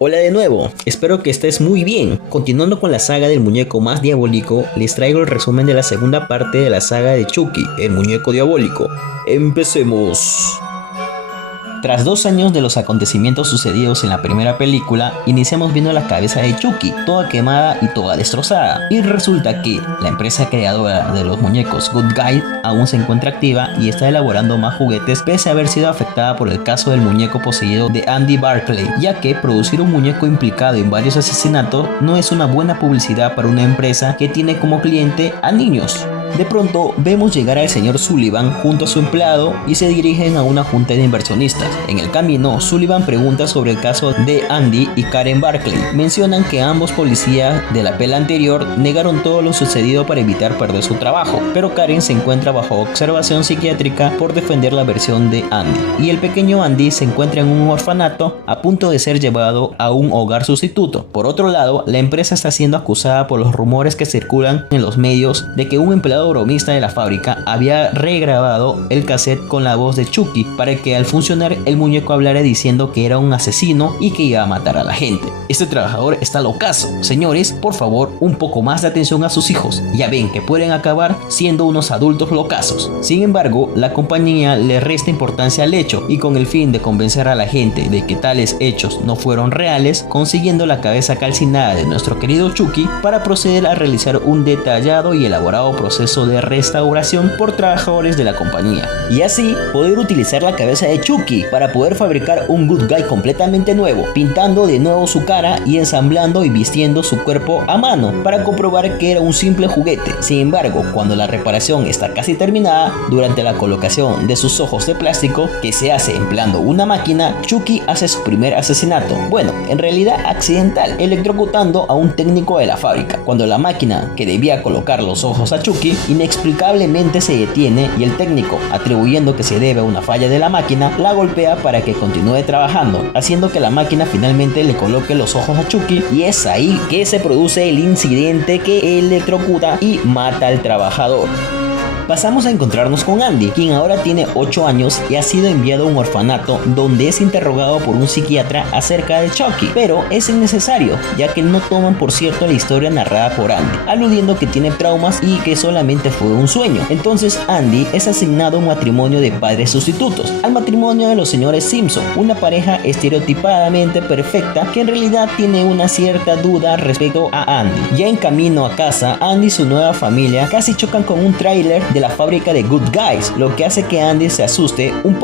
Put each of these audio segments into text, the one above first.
Hola de nuevo, espero que estés muy bien. Continuando con la saga del muñeco más diabólico, les traigo el resumen de la segunda parte de la saga de Chucky, el muñeco diabólico. Empecemos. Tras 2 años de los acontecimientos sucedidos en la primera película, iniciamos viendo la cabeza de Chucky, toda quemada y toda destrozada. Y resulta que la empresa creadora de los muñecos Good Guy aún se encuentra activa y está elaborando más juguetes pese a haber sido afectada por el caso del muñeco poseído de Andy Barclay, ya que producir un muñeco implicado en varios asesinatos no es una buena publicidad para una empresa que tiene como cliente a niños. De pronto vemos llegar al señor Sullivan junto a su empleado y se dirigen a una junta de inversionistas. En el camino, Sullivan pregunta sobre el caso de Andy y Karen Barclay. Mencionan que ambos policías de la pela anterior negaron todo lo sucedido para evitar perder su trabajo, pero Karen se encuentra bajo observación psiquiátrica por defender la versión de Andy. Y el pequeño Andy se encuentra en un orfanato a punto de ser llevado a un hogar sustituto. Por otro lado, la empresa está siendo acusada por los rumores que circulan en los medios de que un empleado bromista de la fábrica había regrabado el cassette con la voz de Chucky para que al funcionar el muñeco hablara diciendo que era un asesino y que iba a matar a la gente. Este trabajador está locazo. Señores, por favor, un poco más de atención a sus hijos. Ya ven que pueden acabar siendo unos adultos locazos. Sin embargo, la compañía le resta importancia al hecho y con el fin de convencer a la gente de que tales hechos no fueron reales, consiguiendo la cabeza calcinada de nuestro querido Chucky para proceder a realizar un detallado y elaborado proceso de restauración por trabajadores de la compañía y así poder utilizar la cabeza de Chucky para poder fabricar un Good Guy completamente nuevo, pintando de nuevo su cara y ensamblando y vistiendo su cuerpo a mano para comprobar que era un simple juguete. Sin embargo, cuando la reparación está casi terminada, durante la colocación de sus ojos de plástico que se hace empleando una máquina, Chucky hace su primer asesinato, bueno, en realidad accidental, electrocutando a un técnico de la fábrica. Cuando la máquina que debía colocar los ojos a Chucky inexplicablemente se detiene y el técnico, atribuyendo que se debe a una falla de la máquina, la golpea para que continúe trabajando, haciendo que la máquina finalmente le coloque los ojos a Chucky y es ahí que se produce el incidente que electrocuta y mata al trabajador. Pasamos a encontrarnos con Andy, quien ahora tiene 8 años y ha sido enviado a un orfanato donde es interrogado por un psiquiatra acerca de Chucky, pero es innecesario, ya que no toman por cierto la historia narrada por Andy, aludiendo que tiene traumas y que solamente fue un sueño. Entonces Andy es asignado a un matrimonio de padres sustitutos, al matrimonio de los señores Simpson, una pareja estereotipadamente perfecta que en realidad tiene una cierta duda respecto a Andy. Ya en camino a casa, Andy y su nueva familia casi chocan con un tráiler de la fábrica de Good Guys, lo que hace que Andy se asuste un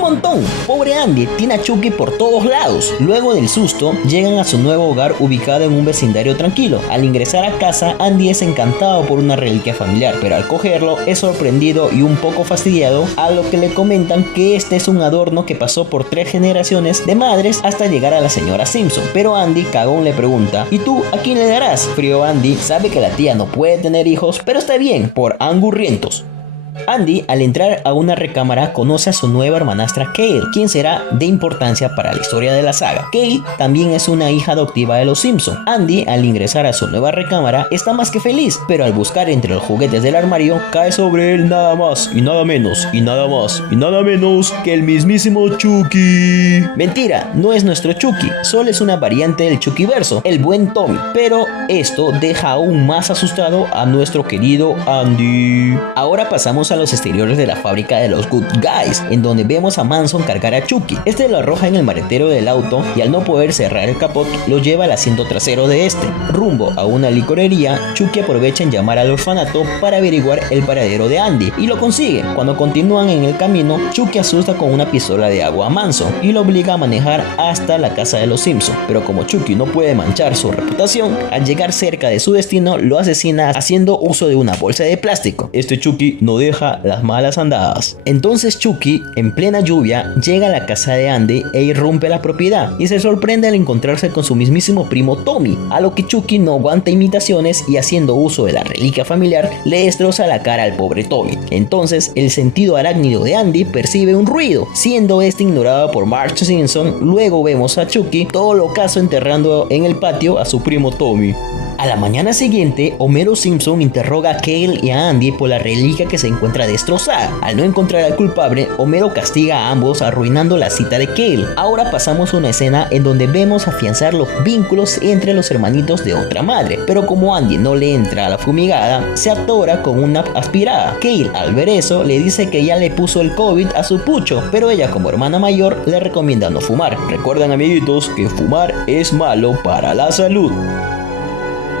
montón. Pobre Andy, tiene a Chucky por todos lados. Luego del susto, llegan a su nuevo hogar ubicado en un vecindario tranquilo. Al ingresar a casa, Andy es encantado por una reliquia familiar, pero al cogerlo es sorprendido y un poco fastidiado, a lo que le comentan que este es un adorno que pasó por 3 generaciones de madres hasta llegar a la señora Simpson. Pero Andy, cagón, le pregunta: ¿y tú a quién le darás? Frío Andy sabe que la tía no puede tener hijos, pero está bien, por angurrientos. Andy, al entrar a una recámara, conoce a su nueva hermanastra Kale, quien será de importancia para la historia de la saga. Kale también es una hija adoptiva de los Simpson. Andy, al ingresar a su nueva recámara, está más que feliz, pero al buscar entre los juguetes del armario, cae sobre él nada más y nada menos y nada más y nada menos que el mismísimo Chucky. Mentira, no es nuestro Chucky, solo es una variante del Chuckyverso, el buen Tommy, pero esto deja aún más asustado a nuestro querido Andy. Ahora pasamos a los exteriores de la fábrica de los Good Guys, en donde vemos a Manson cargar a Chucky. Este lo arroja en el maletero del auto y al no poder cerrar el capot, lo lleva al asiento trasero de este. Rumbo a una licorería, Chucky aprovecha en llamar al orfanato para averiguar el paradero de Andy y lo consigue. Cuando continúan en el camino, Chucky asusta con una pistola de agua a Manson y lo obliga a manejar hasta la casa de los Simpson. Pero como Chucky no puede manchar su reputación, al llegar cerca de su destino lo asesina haciendo uso de una bolsa de plástico. Este Chucky no deja las malas andadas. Entonces Chucky, en plena lluvia, llega a la casa de Andy e irrumpe la propiedad y se sorprende al encontrarse con su mismísimo primo Tommy, a lo que Chucky no aguanta imitaciones y haciendo uso de la reliquia familiar le destroza la cara al pobre Tommy. Entonces el sentido arácnido de Andy percibe un ruido, siendo este ignorado por Marge Simpson. Luego vemos a Chucky todo locazo enterrando en el patio a su primo Tommy. A la mañana siguiente, Homero Simpson interroga a Kale y a Andy por la reliquia que se encuentra destrozada. Al no encontrar al culpable, Homero castiga a ambos arruinando la cita de Kale. Ahora pasamos a una escena en donde vemos afianzar los vínculos entre los hermanitos de otra madre, pero como Andy no le entra a la fumigada, se atora con una aspirada. Kale, al ver eso, le dice que ya le puso el COVID a su pucho, pero ella, como hermana mayor, le recomienda no fumar. Recuerden, amiguitos, que fumar es malo para la salud.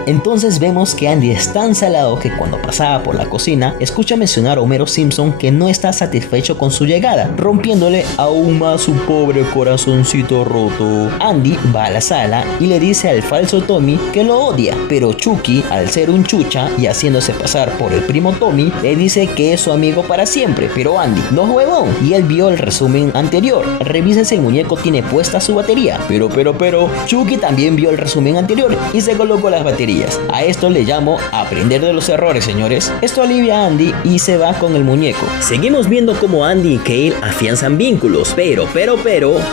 Entonces vemos que Andy es tan salado que cuando pasaba por la cocina, escucha mencionar a Homero Simpson que no está satisfecho con su llegada, rompiéndole aún más su pobre corazoncito roto. Andy va a la sala y le dice al falso Tommy que lo odia, pero Chucky, al ser un chucha y haciéndose pasar por el primo Tommy, le dice que es su amigo para siempre. Pero Andy no es huevón y él vio el resumen anterior. Revisa si el muñeco tiene puesta su batería. Pero, Chucky también vio el resumen anterior y se colocó las baterías. A esto le llamo aprender de los errores, señores. Esto alivia a Andy y se va con el muñeco. Seguimos viendo cómo Andy y Kale afianzan vínculos, pero,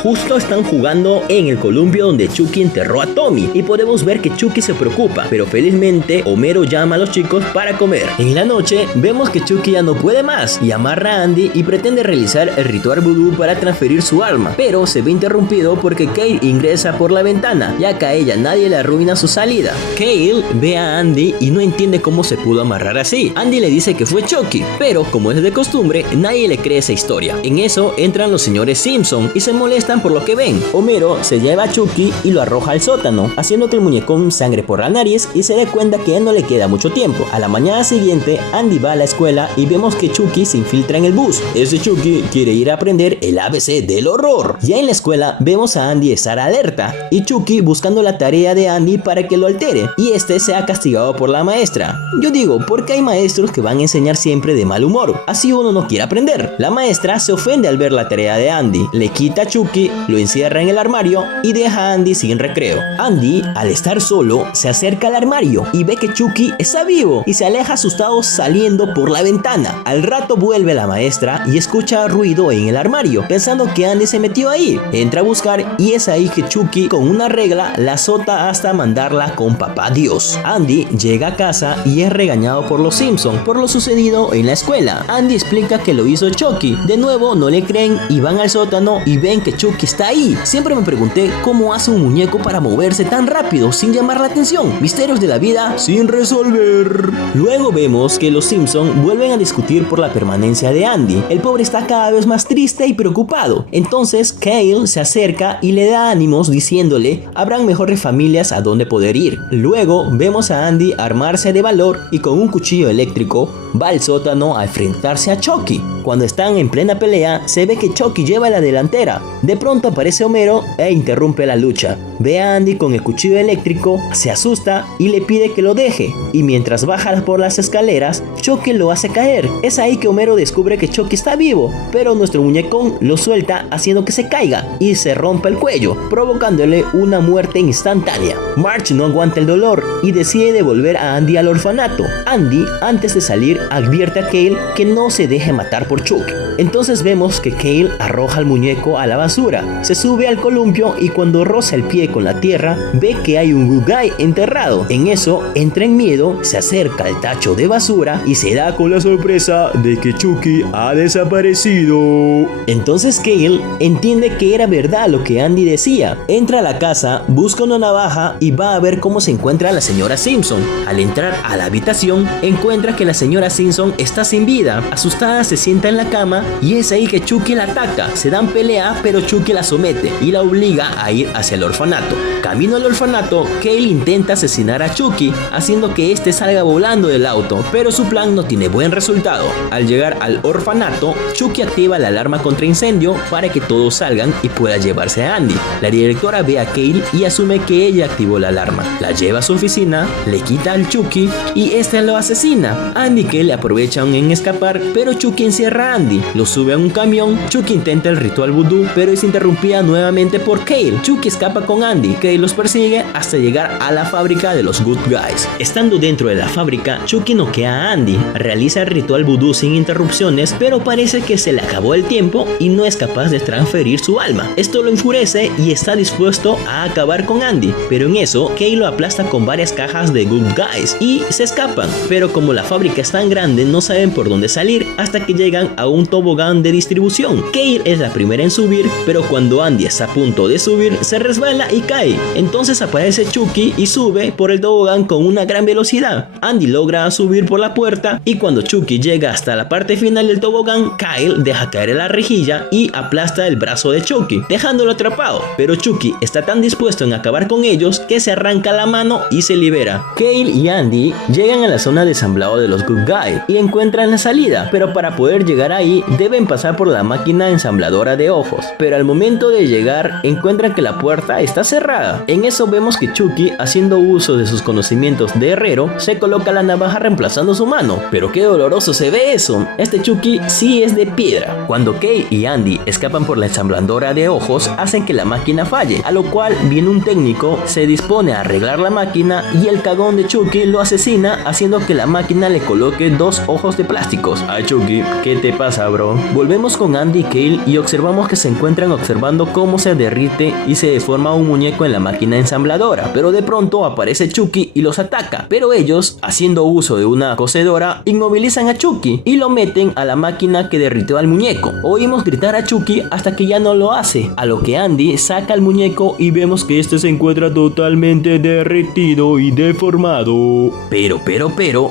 justo están jugando en el columpio donde Chucky enterró a Tommy y podemos ver que Chucky se preocupa, pero felizmente Homero llama a los chicos para comer. En la noche vemos que Chucky ya no puede más y amarra a Andy y pretende realizar el ritual vudú para transferir su alma, pero se ve interrumpido porque Kale ingresa por la ventana, ya que a ella nadie le arruina su salida. Kale ve a Andy y no entiende cómo se pudo amarrar así. Andy le dice que fue Chucky, pero como es de costumbre, nadie le cree esa historia. En eso entran los señores Simpson y se molestan por lo que ven. Homero se lleva a Chucky y lo arroja al sótano, haciendo que el muñecón sangre por la nariz y se dé cuenta que ya no le queda mucho tiempo. A la mañana siguiente, Andy va a la escuela y vemos que Chucky se infiltra en el bus. Ese Chucky quiere ir a aprender el ABC del horror. Ya en la escuela vemos a Andy estar alerta y Chucky buscando la tarea de Andy para que lo altere y este sea castigado por la maestra. Yo digo, ¿por qué hay maestros que van a enseñar siempre de mal humor? Así uno no quiere aprender. La maestra se ofende al ver la tarea de Andy, le quita a Chucky, lo encierra en el armario y deja a Andy sin recreo. Andy, al estar solo, se acerca al armario y ve que Chucky está vivo y se aleja asustado saliendo por la ventana. Al rato vuelve la maestra y escucha ruido en el armario, pensando que Andy se metió ahí. Entra a buscar y es ahí que Chucky con una regla la azota hasta mandarla con papá Dios. Andy llega a casa y es regañado por los Simpson por lo sucedido en la escuela. Andy explica que lo hizo Chucky. De nuevo no le creen y van al sótano y ven que Chucky está ahí. Siempre me pregunté cómo hace un muñeco para moverse tan rápido sin llamar la atención. Misterios de la vida sin resolver. Luego vemos que los Simpson vuelven a discutir por la permanencia de Andy. El pobre está cada vez más triste y preocupado. Entonces Kale se acerca y le da ánimos diciéndole habrán mejores familias a donde poder ir. Luego vemos a Andy armarse de valor y con un cuchillo eléctrico va al sótano a enfrentarse a Chucky. Cuando están en plena pelea, se ve que Chucky lleva la delantera. De pronto aparece Homero e interrumpe la lucha. Ve a Andy con el cuchillo eléctrico, se asusta y le pide que lo deje. Y mientras baja por las escaleras, Chucky lo hace caer. Es ahí que Homero descubre que Chucky está vivo, pero nuestro muñecón lo suelta haciendo que se caiga y se rompa el cuello, provocándole una muerte instantánea. Marge no aguanta el dolor y decide devolver a Andy al orfanato. Andy, antes de salir, advierte a Kale que no se deje matar por Chucky. Entonces vemos que Kale arroja al muñeco a la basura, se sube al columpio y cuando roza el pie con la tierra, ve que hay un good guy enterrado. En eso, entra en miedo, se acerca al tacho de basura y se da con la sorpresa de que Chucky ha desaparecido. Entonces Kale entiende que era verdad lo que Andy decía. Entra a la casa, busca una navaja y va a ver cómo se encuentra la señora Simpson. Al entrar a la habitación, encuentra que la señora Simpson está sin vida. Asustada se sienta en la cama y es ahí que Chucky la ataca. Se dan pelea, pero Chucky la somete y la obliga a ir hacia el orfanato. Camino al orfanato, Kale intenta asesinar a Chucky, haciendo que este salga volando del auto, pero su plan no tiene buen resultado. Al llegar al orfanato, Chucky activa la alarma contra incendio para que todos salgan y pueda llevarse a Andy. La directora ve a Kale y asume que ella activó la alarma. La lleva a su oficina, le quita al Chucky y este lo asesina. Andy y Kale aprovechan en escapar, pero Chucky encierra a Andy. lo sube a un camión. Chucky intenta el ritual vudú, pero es interrumpida nuevamente por Kale. Chucky escapa con Andy, Kale los persigue hasta llegar a la fábrica de los Good Guys. Estando dentro de la fábrica, Chucky noquea a Andy, realiza el ritual vudú sin interrupciones, pero parece que se le acabó el tiempo y no es capaz de transferir su alma. Esto lo enfurece y está dispuesto a acabar con Andy, pero en eso Kale lo aplasta con varias cajas de Good Guys y se escapan, pero como la fábrica es tan grande no saben por dónde salir hasta que llegan a un tobogán de distribución. Kale es la primera en subir, pero cuando Andy está a punto de subir se resbala y cae. Entonces aparece Chucky y sube por el tobogán con una gran velocidad. Andy logra subir por la puerta y cuando Chucky llega hasta la parte final del tobogán, Kyle deja caer la rejilla y aplasta el brazo de Chucky, dejándolo atrapado, pero Chucky está tan dispuesto en acabar con ellos que se arranca la mano y se libera. Kale y Andy llegan a la zona de ensamblado de los Good Guys y encuentran la salida, pero para poder llegar ahí deben pasar por la máquina ensambladora de ojos, pero al momento de llegar encuentran que la puerta está cerrada. En eso vemos que Chucky, haciendo uso de sus conocimientos de herrero, se coloca la navaja reemplazando su mano, pero qué doloroso se ve eso. Este Chucky sí es de piedra. Cuando Kale y Andy escapan por la ensambladora de ojos, hacen que la máquina falle, a lo cual viene un técnico, se dispone a arreglar la máquina y el cagón de Chucky lo asesina, haciendo que la máquina le coloque 2 ojos de plásticos. Ay Chucky, ¿qué te pasa, bro? Volvemos con Andy y Kale y observamos que se encuentran observando cómo se derrite y se deforma un muñeco en la máquina ensambladora, pero de pronto aparece Chucky y los ataca, pero ellos, haciendo uso de una cocedora, inmovilizan a Chucky y lo meten a la máquina que derritió al muñeco. Oímos gritar a Chucky hasta que ya no lo hace, a lo que Andy saca el muñeco y vemos que este se encuentra totalmente derretido y deformado. Pero,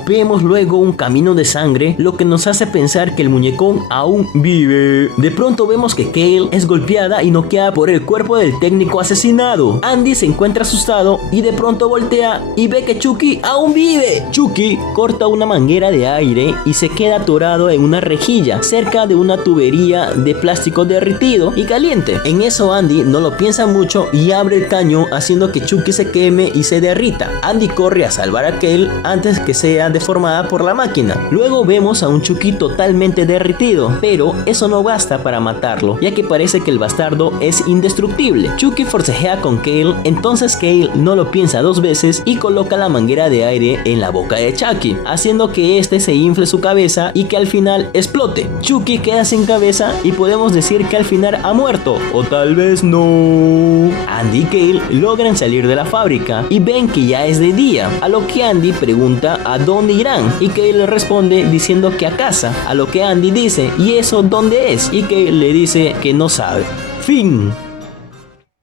vemos luego un camino de sangre, lo que nos hace pensar que el muñecón aún vive. De pronto vemos que Kale es golpeada y noqueada por el cuerpo del técnico asesinado. Andy se encuentra asustado y de pronto voltea y ve que Chucky aún vive. Chucky corta una manguera de aire y se queda atorado en una rejilla cerca de una tubería de plástico derretido y caliente. En eso Andy no lo piensa mucho y abre el caño, haciendo que Chucky se queme y se derrita. Andy corre a salvar a Kale antes que sea deformada por la máquina. Luego vemos a un Chucky totalmente derretido, pero eso no basta para matarlo, ya que parece que el bastardo es indestructible. Chucky forcejea con Kale, entonces Kale no lo piensa 2 veces y coloca la manguera de aire en la boca de Chucky, haciendo que este se infle su cabeza y que al final explote. Chucky queda sin cabeza y podemos decir que al final ha muerto, o tal vez no. Andy y Kale logran salir de la fábrica y ven que ya es de día, a lo que Andy pregunta a dónde irán y Kale le responde diciendo que a casa, a lo que Andy dice ¿y eso dónde es? Y Kale le dice que no sabe. Fin.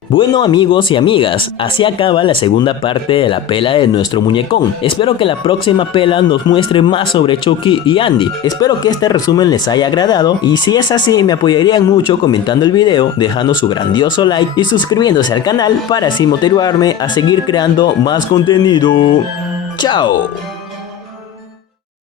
Bueno amigos y amigas, así acaba la segunda parte de la pela de nuestro muñecón. Espero que la próxima pela nos muestre más sobre Chucky y Andy. Espero que este resumen les haya agradado y si es así me apoyarían mucho comentando el video, dejando su grandioso like y suscribiéndose al canal para así motivarme a seguir creando más contenido. ¡Chao!